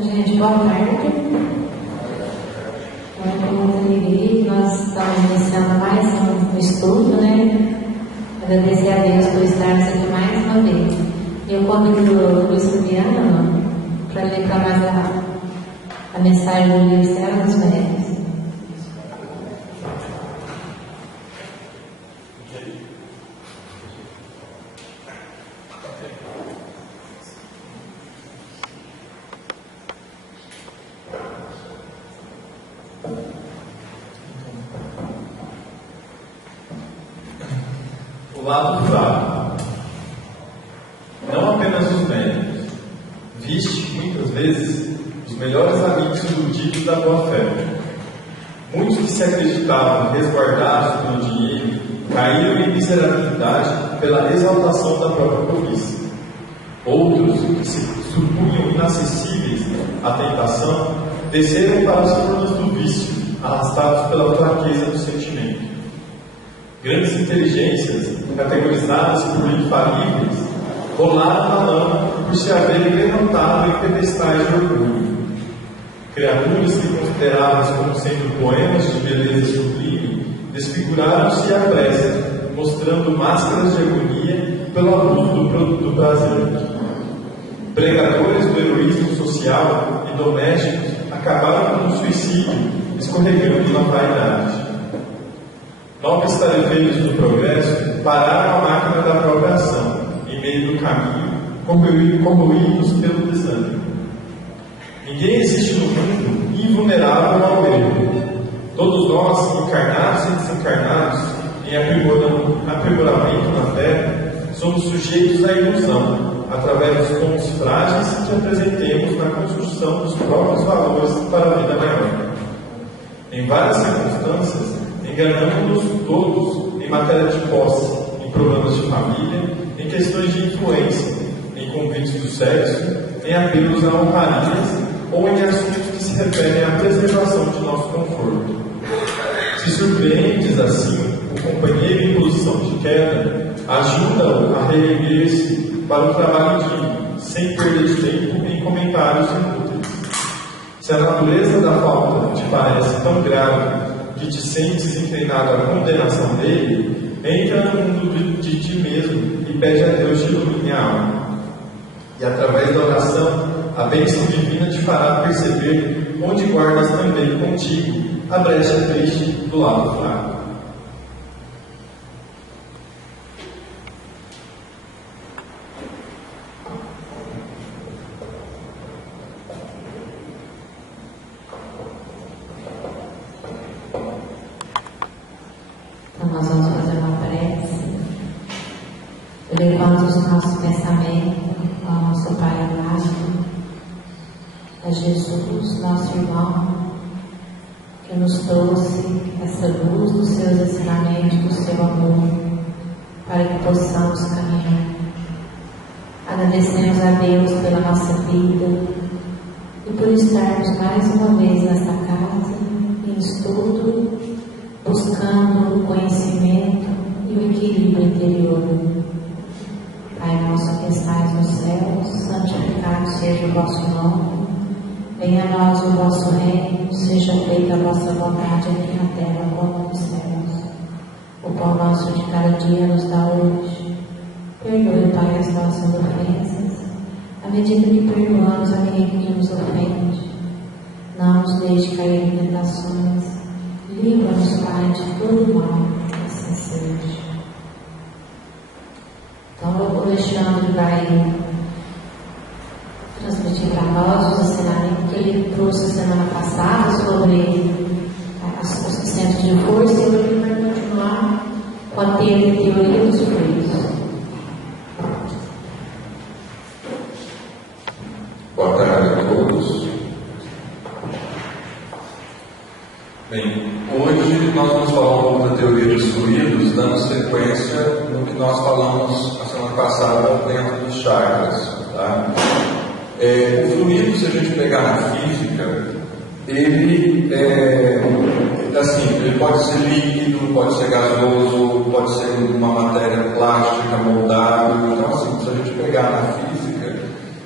Gente, boa tarde. Como eu disse, nós estamos iniciando mais um estudo, né? Agradecer a Deus por estarmos aqui mais uma vez. Eu convido o Luiz Fabiano para ler para nós a mensagem do livro Serra dos Velhos. O lado fraco. Não apenas os médicos. Viste, muitas vezes, os melhores amigos iludidos da boa-fé. Muitos que se acreditavam resguardados pelo dinheiro caíram em miserabilidade pela exaltação da própria cobiça. Outros, que se supunham inacessíveis à tentação, desceram para os fornos do vício, arrastados pela fraqueza do sentimento. Grandes inteligências, categorizadas por infalíveis, rolaram na lama por se haverem levantado em pedestais de orgulho. Criaturas que consideradas como sendo poemas de beleza sublime, desfiguraram-se à pressa, mostrando máscaras de agonia pelo abuso do prazer. Pregadores do heroísmo social e domésticos acabaram com o suicídio, escorregando na vaidade. Novos tarefeiros do progresso pararam a máquina da própria ação, em meio do caminho, corroídos pelo desânimo. Ninguém existe no mundo invulnerável ao erro. Todos nós, encarnados e desencarnados, em aprimoramento na Terra, somos sujeitos à ilusão, através dos dons frágeis que apresentemos na construção dos próprios valores para a vida maior. Em várias circunstâncias, enganamos-nos todos em matéria de posse, em problemas de família, em questões de influência, em convites do sexo, em apelos a honrarias ou em assuntos que se referem à preservação de nosso conforto. Se surpreendes assim o companheiro em posição de queda, ajuda-o a reerguer-se para o trabalho digno, sem perder tempo em comentários inúteis. Se a natureza da falta te parece tão grave que te sentes inclinado à condenação dele, entra no mundo de ti mesmo e pede a Deus te ilumine a alma. E através da oração, a bênção divina te fará perceber onde guardas também contigo a brecha triste do lado fraco. Nós vamos fazer uma prece, elevando os nossos pensamentos ao nosso Pai amado, a Jesus, nosso irmão, que nos trouxe essa luz dos seus ensinamentos, do seu amor, para que possamos caminhar. Agradecemos a Deus pela nossa vida e por estarmos mais uma vez nesta casa, em estudo, buscando o conhecimento e o equilíbrio interior. Pai nosso que estais nos céus, santificado seja o vosso nome. Venha a nós o vosso reino, seja feita a vossa vontade aqui na terra como nos céus. O pão nosso de cada dia nos dá hoje. Perdoe, Pai, as nossas ofensas, à medida que perdoamos a quem nos ofende. Não nos deixe cair em tentações. Livra-nos, Pai, de todo mal, assim seja. Então, o Alexandre vai transmitir para nós os ensinamentos que ele trouxe semana passada sobre os centros de força, e hoje ele vai continuar com a teoria dos fluidos. Boa tarde a todos. Bem, hoje nós vamos falar um pouco da teoria dos fluidos, dando sequência no que nós falamos a semana passada dentro dos chakras. Tá? O fluido, se a gente pegar na física, ele pode ser líquido, pode ser gasoso, pode ser uma matéria plástica moldável. Então, assim, se a gente pegar na física,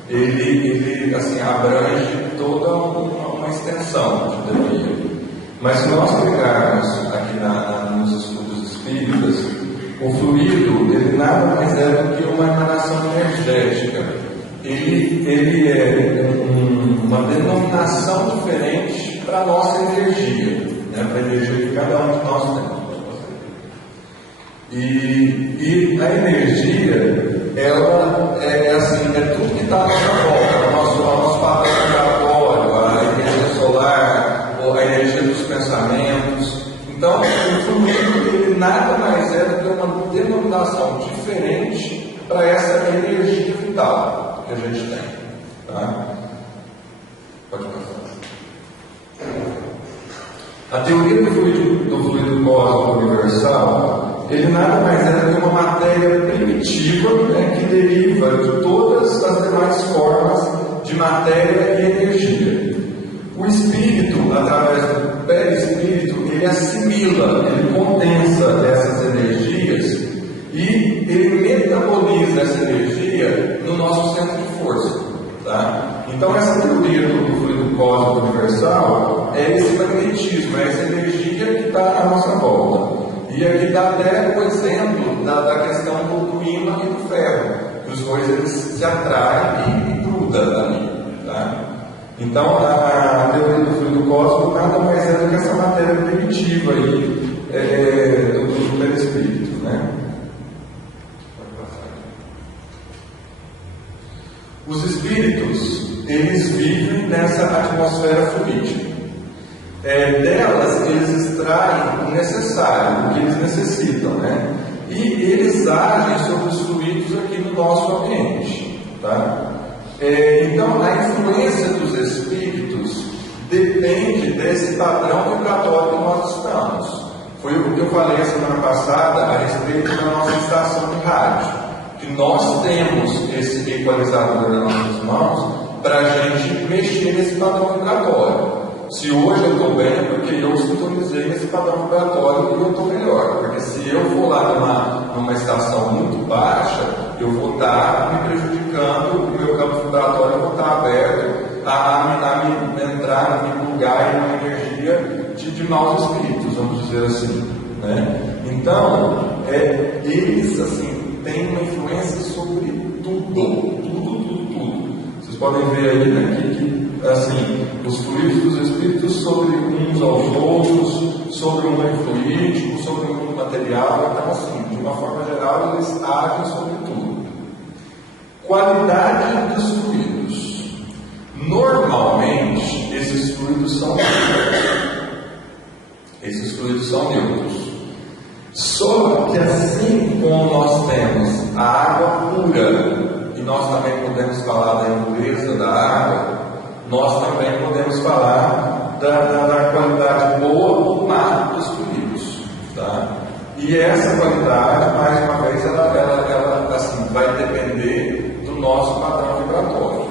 ele assim, abrange toda uma extensão de terapia. Mas se nós pegarmos aqui nos estudos espíritas, o fluido, ele nada mais é do que uma emanação energética. Ele é uma denominação diferente para a nossa energia, né? Para a energia que cada um de nós tem. E a energia, ela é assim, é tudo que está à nossa volta, o nosso padrão vibratório, a energia solar, ou a energia dos pensamentos. Então, o fluido, ele nada mais é do que uma denominação diferente para essa energia vital que a gente tem. Tá? Pode passar. A teoria do fluido cósmico universal, ele nada mais é do que uma matéria primitiva, né, que deriva de todas as demais formas de matéria e energia. O espírito, através do perispírito, ele assimila, ele condensa essas energias e ele metaboliza essa energia no nosso centro de força. Tá? Então, essa teoria do fluido cósmico universal é esse magnetismo, é essa energia que está à nossa volta. E aqui dá até o exemplo da questão do ímã e do ferro, que os dois eles se atraem e grudam ali. Tá? Então, a teoria do fluido cósmico nada mais é do que essa matéria primitiva aí, do perispírito. Né? Os espíritos, eles vivem nessa atmosfera fluídica. Delas, eles extraem o necessário, o que eles necessitam, né? E eles agem sobre os fluidos aqui no nosso ambiente. Tá? Então, a influência dos espíritos depende desse padrão vibratório que nós estamos. Foi o que eu falei a semana passada a respeito da nossa estação de rádio. Que nós temos esse equalizador nas nossas mãos para a gente mexer nesse padrão vibratório. Se hoje eu estou bem é porque eu sintonizei nesse padrão vibratório e eu estou melhor. Porque se eu for lá numa estação muito baixa, eu vou estar me prejudicando, o meu campo vibratório vai estar aberto a me entrar, a me plugar em uma energia de maus espíritos, vamos dizer assim. Né? Então, eles assim, têm uma influência sobre tudo. Vocês podem ver aí, né, que assim, os fluidos dos espíritos sobre uns aos outros, sobre o mundo fluídico, sobre o mundo material. Então, assim, de uma forma geral, eles agem sobre tudo. Qualidade dos fluidos. Normalmente, esses fluidos são neutros. Só que assim como nós temos a água pura, e nós também podemos falar da impureza da água, nós também podemos falar da qualidade boa ou má dos fluidos. Tá? E essa qualidade, mais uma vez, ela assim, vai depender do nosso padrão vibratório.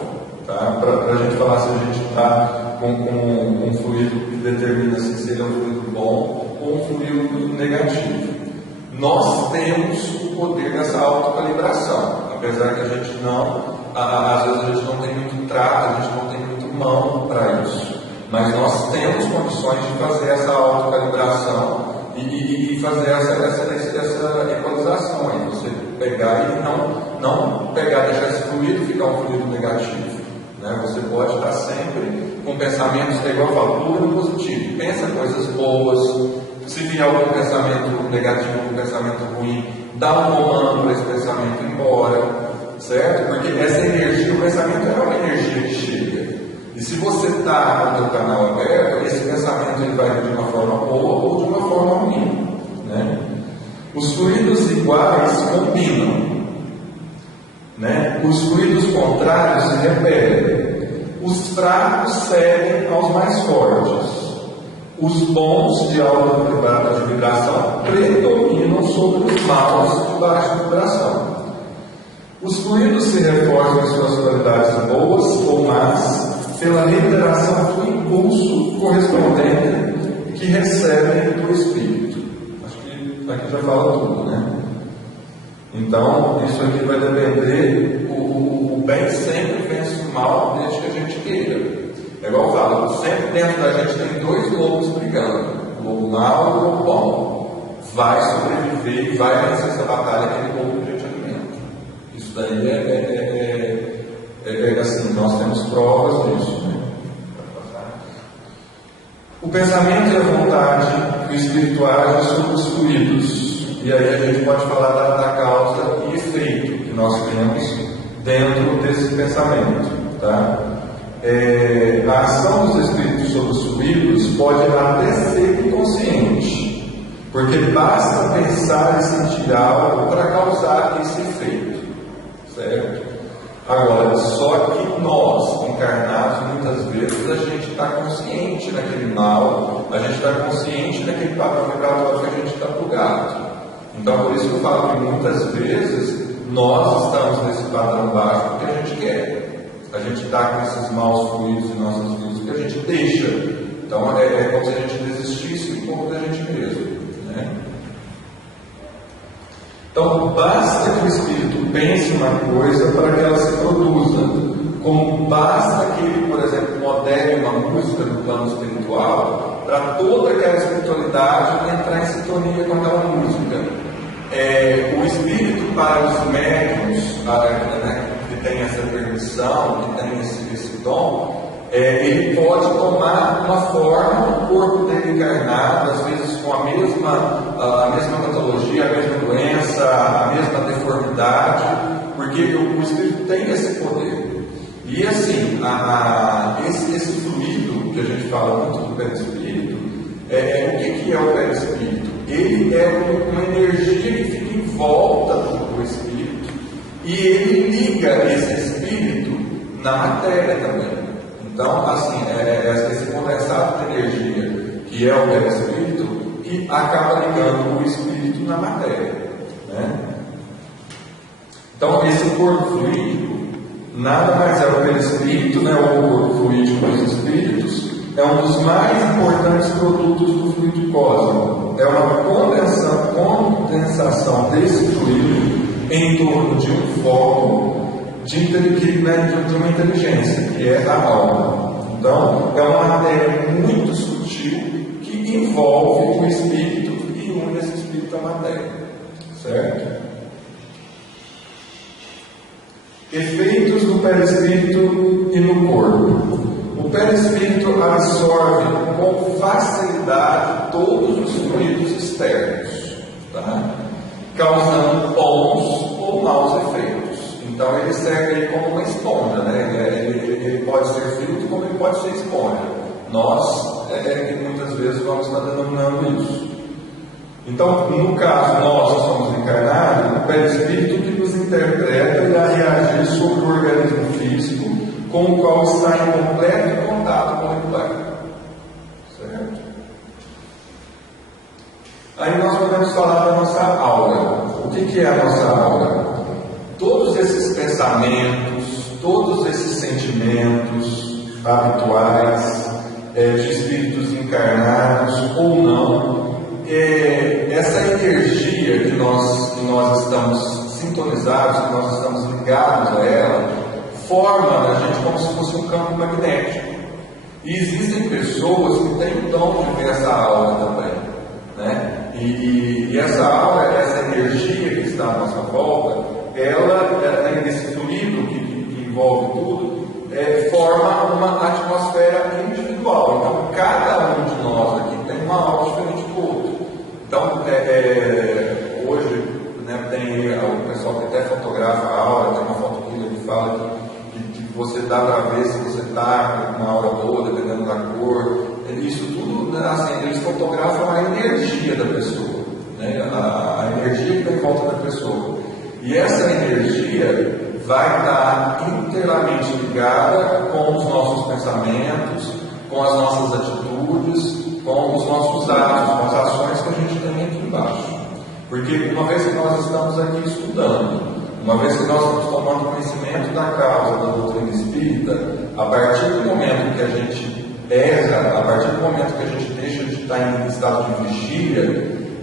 Tá? Para a gente falar se a gente está com um fluido que determina se ele é um fluido bom ou um fluido negativo. Nós temos o poder dessa autocalibração, apesar que a gente não, às vezes a gente não tem muito trato, a gente não tem muito mão para isso. Mas nós temos condições de fazer essa autocalibração e fazer essa equalização aí. Você pegar e não pegar, deixar esse fluido ficar um fluido negativo. Né? Você pode estar sempre com pensamentos, igual eu falo, puro e positivo. Pensa coisas boas. Se vier algum pensamento negativo, algum pensamento ruim, dá um comando para esse pensamento ir embora, certo? Porque essa energia, o pensamento é uma energia que chega. E se você está com o seu canal aberto, esse pensamento ele vai vir de uma forma boa ou de uma forma ruim. Né? Os fluidos iguais combinam. Né? Os fluidos contrários se repelem. Os fracos cedem aos mais fortes. Os bons de alta vibração predominam sobre os maus de baixa vibração. Os fluidos se reforçam em suas qualidades boas ou más pela liberação do impulso correspondente que recebem do espírito. Acho que aqui já fala tudo, né? Então, isso aqui vai depender o bem sempre vence o mal desde que a gente queira. É igual eu falo, sempre dentro da gente tem dois lobos brigando, o lobo mau e o lobo bom. Vai sobreviver e vai vencer essa batalha aquele lobo que a gente alimenta. Isso daí é assim, nós temos provas disso. Né? O pensamento e a vontade, o espírito age sobre os fluidos. E aí a gente pode falar da causa e efeito que nós temos dentro desse pensamento. Tá? A ação dos espíritos sobre os fluidos pode até ser inconsciente, porque basta pensar e sentir algo para causar esse efeito. Certo? Agora, só que nós, encarnados, muitas vezes a gente está consciente daquele mal, a gente está consciente daquele padrão vibratório que a gente está plugado. Então, por isso que eu falo que muitas vezes nós estamos nesse padrão baixo porque a gente quer. A gente está com esses maus fluidos em nossas vidas que a gente deixa. Então, é como se a gente desistisse um pouco da gente mesmo. Né? Então, basta que o espírito pense uma coisa para que ela se produza. Como basta que ele, por exemplo, modere uma música no plano espiritual para toda aquela espiritualidade entrar em sintonia com aquela música. O espírito para os médiuns, que tem essa permissão, que tem esse dom, ele pode tomar uma forma, o corpo dele encarnado, às vezes com a mesma patologia, a mesma doença, a mesma deformidade, porque o espírito tem esse poder. E assim, esse fluido que a gente fala muito do perispírito, o que é o perispírito? Ele é uma energia que fica em volta do espírito e ele liga esse espírito na matéria também. Então, assim, esse condensado de energia que é o perispírito que acaba ligando o espírito na matéria. Né? Então, esse corpo fluídico nada mais é o perispírito, né, o corpo fluídico dos espíritos, é um dos mais importantes produtos do fluido cósmico. É uma condensação desse fluido em torno de um foco de uma inteligência, que é a alma. Então, é uma matéria muito sutil que envolve o espírito e une esse espírito à matéria. Certo? Efeitos do perispírito e no corpo. O perispírito absorve com facilidade todos os fluidos externos, tá? Causando bons ou maus efeitos. Então ele serve como uma esponja, né? Ele pode ser filtro como ele pode ser esponja. Nós, muitas vezes, vamos estar denominando isso. Então, no caso, nós que somos encarnados, o perispírito que nos interpreta irá reagir sobre o organismo físico com o qual está em completo contato com o pai. Certo? Aí nós podemos falar da nossa aura. O que é a nossa aura? Todos esses pensamentos, todos esses sentimentos habituais de espíritos encarnados ou não, essa energia que nós estamos sintonizados, que nós estamos ligados a ela, forma na gente como se fosse um campo magnético. E existem pessoas que têm o dom de ver essa aura também, né? E essa aura, essa energia que está à nossa volta, ela esse fluido que envolve tudo, forma uma atmosfera individual. Então, cada um de nós aqui tem uma aura diferente do outro. Então, hoje, né, tem o pessoal que até fotografa a aura, tem uma foto que fala que você dá para ver se você está com uma aura boa, dependendo da cor. Isso tudo, né, assim, eles fotografam a energia da pessoa, né, a energia que está em volta da pessoa. E essa energia vai estar inteiramente ligada com os nossos pensamentos, com as nossas atitudes, com os nossos atos, com as ações que a gente tem aqui embaixo. Porque uma vez que nós estamos aqui estudando, uma vez que nós estamos tomando conhecimento da causa da doutrina espírita, a partir do momento que a gente erra, a partir do momento que a gente deixa de estar em estado de vigília,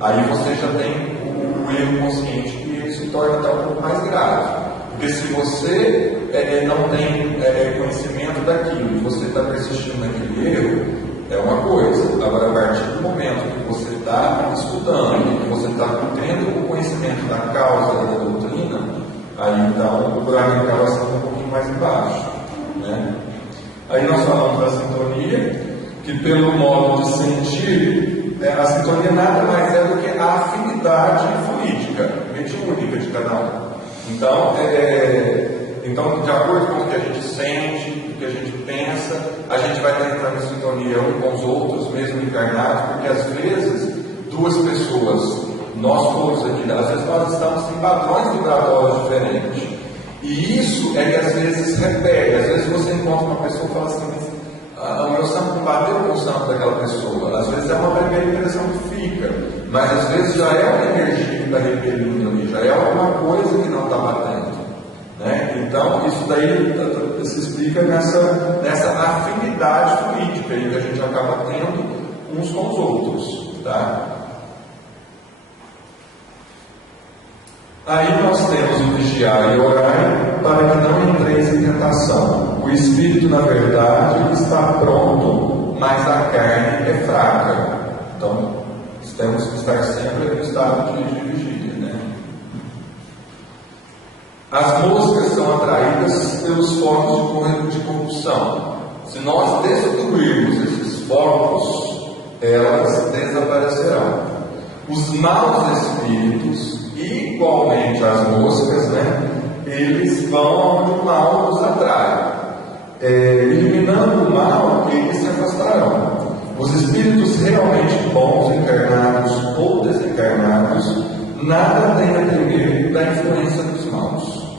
aí você já tem o erro consciente que ele se torna até um pouco mais grave. Porque se você não tem conhecimento daquilo, você está persistindo naquele erro, é uma coisa. Agora, a partir do momento que você está estudando, que você está tendo o conhecimento da causa e da doutrina, aí então o buraco acaba sendo um pouquinho mais embaixo, né? Aí nós falamos da sintonia, que pelo modo de sentir, a sintonia nada mais é do que a afinidade fluídica, mediúnica de cada um. Então, de acordo com o que a gente sente, o que a gente pensa, a gente vai estar entrando em sintonia uns com os outros, mesmo encarnados, porque às vezes duas pessoas, nós todos aqui, às vezes nós estamos em padrões vibratórios diferentes. E isso é que às vezes repete. Às vezes você encontra uma pessoa e fala assim, o meu santo não bateu com o santo daquela pessoa. Às vezes é uma primeira impressão que fica, mas às vezes já é uma energia que está repelindo ali, já é alguma coisa que não está batendo, né? Então isso daí se explica nessa afinidade fluídica aí que a gente acaba tendo uns com os outros, tá? Aí nós temos o vigiar e orar para que não entreis em tentação. O espírito, na verdade, está pronto, mas a carne é fraca. Então, temos que estar sempre no estado de vigília, né? As moscas são atraídas pelos focos de corrupção. Se nós destruirmos esses focos, elas desaparecerão. Os maus espíritos, igualmente as moscas, né, eles vão onde o mal os atrai. Eliminando o mal, eles se afastarão. Os espíritos realmente bons, encarnados ou desencarnados, nada tem a temer da influência dos maus,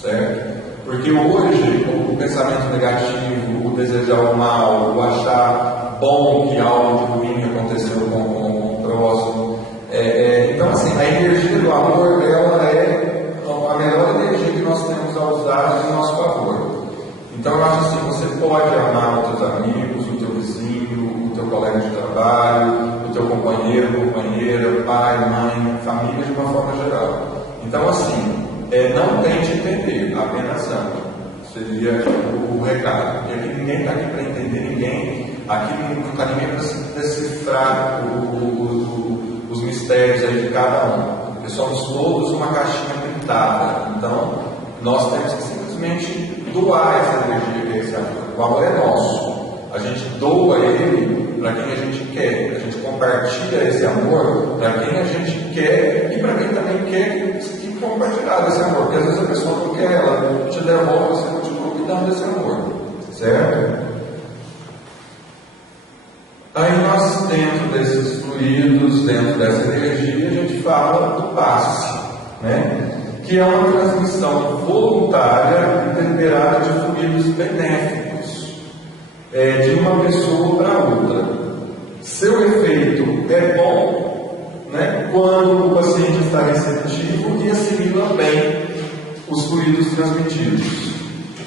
certo? Porque hoje o pensamento negativo, o desejar o mal, o achar bom que algo ruim aconteceu com o próximo, então assim, a energia do amor, ela é a melhor energia que nós temos a usar em nosso favor. Então eu acho assim, você pode amar os teus amigos, o teu vizinho, o teu colega de trabalho, o teu companheiro, companheira, pai, mãe, família de uma forma geral. Então assim, não tente entender, apenas ame. Seria o recado. E aqui ninguém está aqui para entender ninguém, aqui não está ninguém para decifrar os mistérios aí de cada um, porque somos todos uma caixinha pintada. Então nós temos que simplesmente doar essa energia que é esse amor. O amor é nosso, a gente doa ele para quem a gente quer, a gente compartilha esse amor para quem a gente quer e para quem também quer que compartilhar desse amor, porque às vezes a pessoa não quer, ela te devolve, você continua cuidando desse amor, certo? Aí nós, dentro desses fluidos, dentro dessa energia, a gente fala do passe, né? Que é uma transmissão voluntária e deliberada de fluidos benéficos, de uma pessoa para outra. Seu efeito é bom, né, quando o paciente está receptivo e assimila bem os fluidos transmitidos.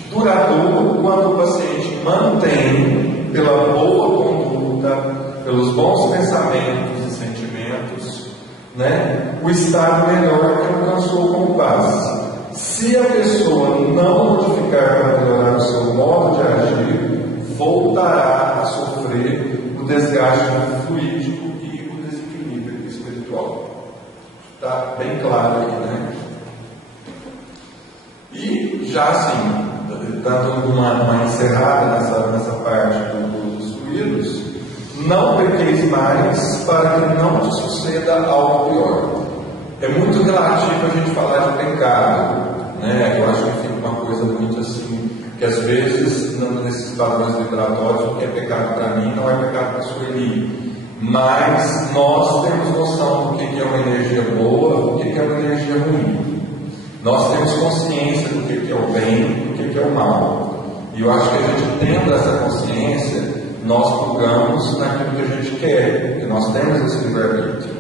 Duradouro quando o paciente mantém, pela boa conduta, pelos bons pensamentos e sentimentos, né, o estado melhor que alcançou com o passe. Se a pessoa não modificar para melhorar o seu modo de agir, voltará a sofrer o desgaste fluídico e o desequilíbrio espiritual. Está bem claro aí, né? E já assim, dando uma encerrada nessa parte dos fluidos, não pequeis mais para que não te suceda algo pior. É muito relativo a gente falar de pecado, né? Eu acho que fica uma coisa muito assim, que às vezes, nesses padrões vibratórios, o que é pecado para mim não é pecado para a Sueli. Mas nós temos noção do que é uma energia boa, do que é uma energia ruim. Nós temos consciência do que é o bem, do que é o mal. E eu acho que a gente tendo essa consciência, nós plugamos naquilo que a gente quer, porque nós temos esse livre-arbítrio.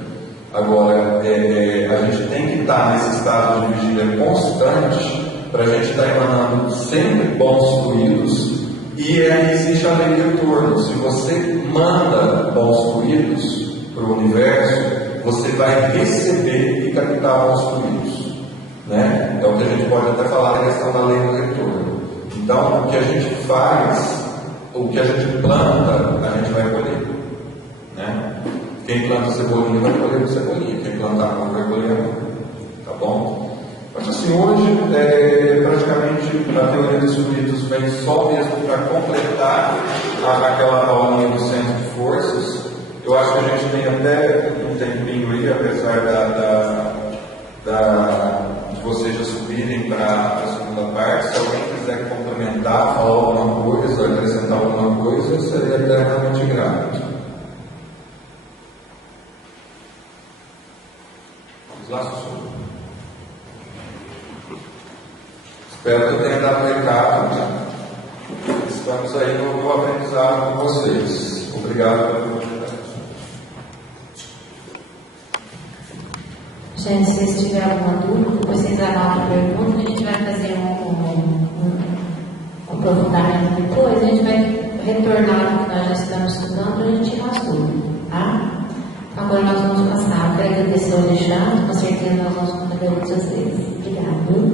Agora, a gente tem que estar nesse estado de vigília constante para a gente estar emanando sempre bons fluidos, e aí existe a lei de retorno. Se você manda bons fluidos para o universo, você vai receber e captar bons fluidos, né? É o que a gente pode até falar da questão da lei do retorno. Então, o que a gente faz, o que a gente planta, a gente vai colher. Né? Quem planta cebolinha vai colher cebolinha, quem planta amor vai colher amor. Tá bom? Mas assim, hoje, praticamente, a teoria dos fluidos vem só mesmo para completar aquela aulinha do centro de forças. Eu acho que a gente tem até um tempinho aí, apesar de vocês já subirem para a segunda parte. Se alguém quiser complementar, falar alguma coisa, acrescentar alguma coisa, seria eternamente grato. Vamos lá, Sussurro. Espero que eu tenha dado recado. Estamos aí no aprendizado com vocês. Obrigado pela oportunidade. Gente, se vocês tiverem alguma dúvida, depois vocês anotam a pergunta, a gente vai fazer um aprofundamento depois, a gente vai retornar no que nós já estamos estudando para a gente tirar as dúvidas, tá? Então agora nós vamos passar. Eu quero agradecer ao Alexandre, com certeza nós vamos fazer outras vezes. Obrigada.